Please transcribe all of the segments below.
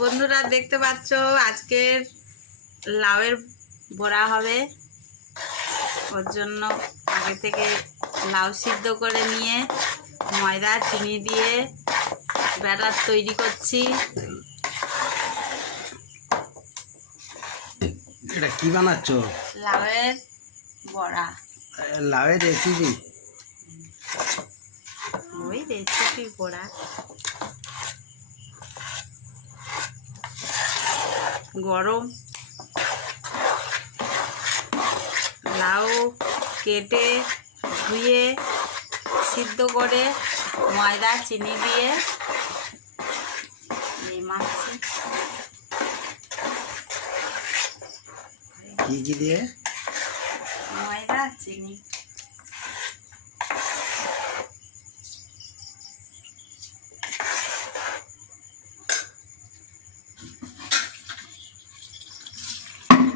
বন্ধুরা দেখতে পাচ্ছ আজকের লাউয়ের বড়া হবে। ওর জন্য আগে থেকে লাউ সিদ্ধ করে নিয়ে ময়দা চিনি দিয়ে ব্যাটার তৈরি করছি। এটা কি বানাচ্ছ? লাউয়ের বড়া। লাউয়ের রেসিপি? ওই রেসিপি বড়া। গরম লাউ কেটে ধুয়ে সিদ্ধ করে ময়দা চিনি দিয়ে মাখছি। কি কি দিয়ে? ময়দা চিনি।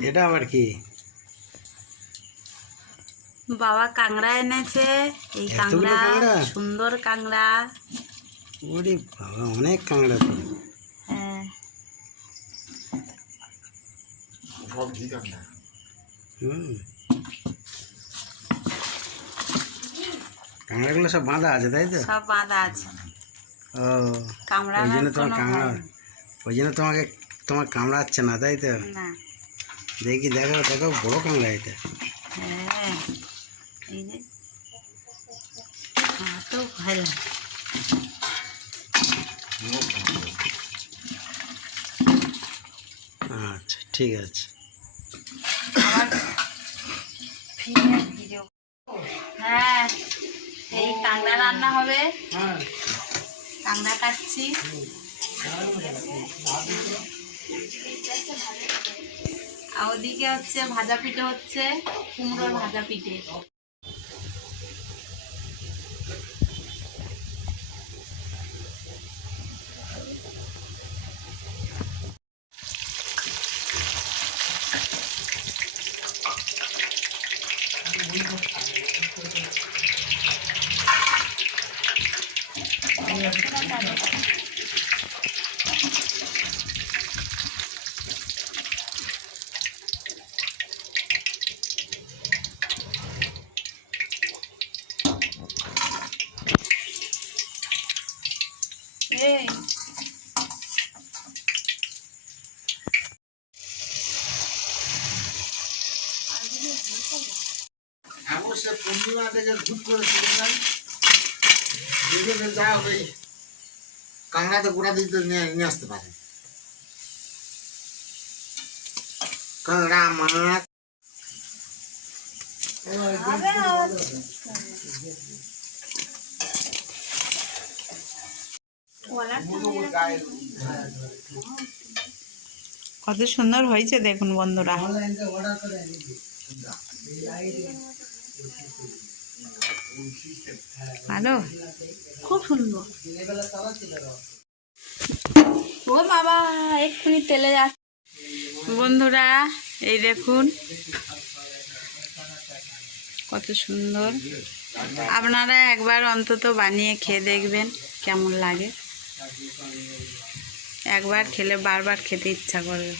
এটা আবার কি? বাবা কাঁকড়া এনেছে। এই এতগুলো কাঁকড়া কাঁকড়া? সুন্দর কাঁকড়া। ওরে বাবা, অনেক কাঁকড়া তো। হ্যাঁ, কাঁকড়াগুলো সব বাঁধা আছে তাই তো? সব বাঁধা আছে। ও, কামড়া ওই জন্য তোমার কাঁকড়া, ওই জন্য তোমার কামড়াচ্ছে না তাই তো? না। দেখি দেখো দেখো, বড় কাঁকড়া এটা। হ্যাঁ, এই যে তো ভালো। আচ্ছা ঠিক আছে। হ্যাঁ, এই কাঁকড়া রান্না হবে। কাঁকড়া কাটছি। আর ওদিকে হচ্ছে ভাজা পিঠে হচ্ছে, কুমড়োর ভাজা পিঠে। এই পূর্ণিমা থেকে ঘুট করে যা ওই কাঁকড়াতে গোড়া দিতে নিয়ে আসতে পারে। কাঁকড়া মাছ কত সুন্দর হয়েছে দেখুন বন্ধুরা। ভালো, খুব সুন্দর। ও বাবা, এক্ষুনি তেলে যাচ্ছে। বন্ধুরা এই দেখুন কত সুন্দর। আপনারা একবার অন্তত বানিয়ে খেয়ে দেখবেন কেমন লাগে। একবার খেলে বারবার খেতে ইচ্ছা করবে।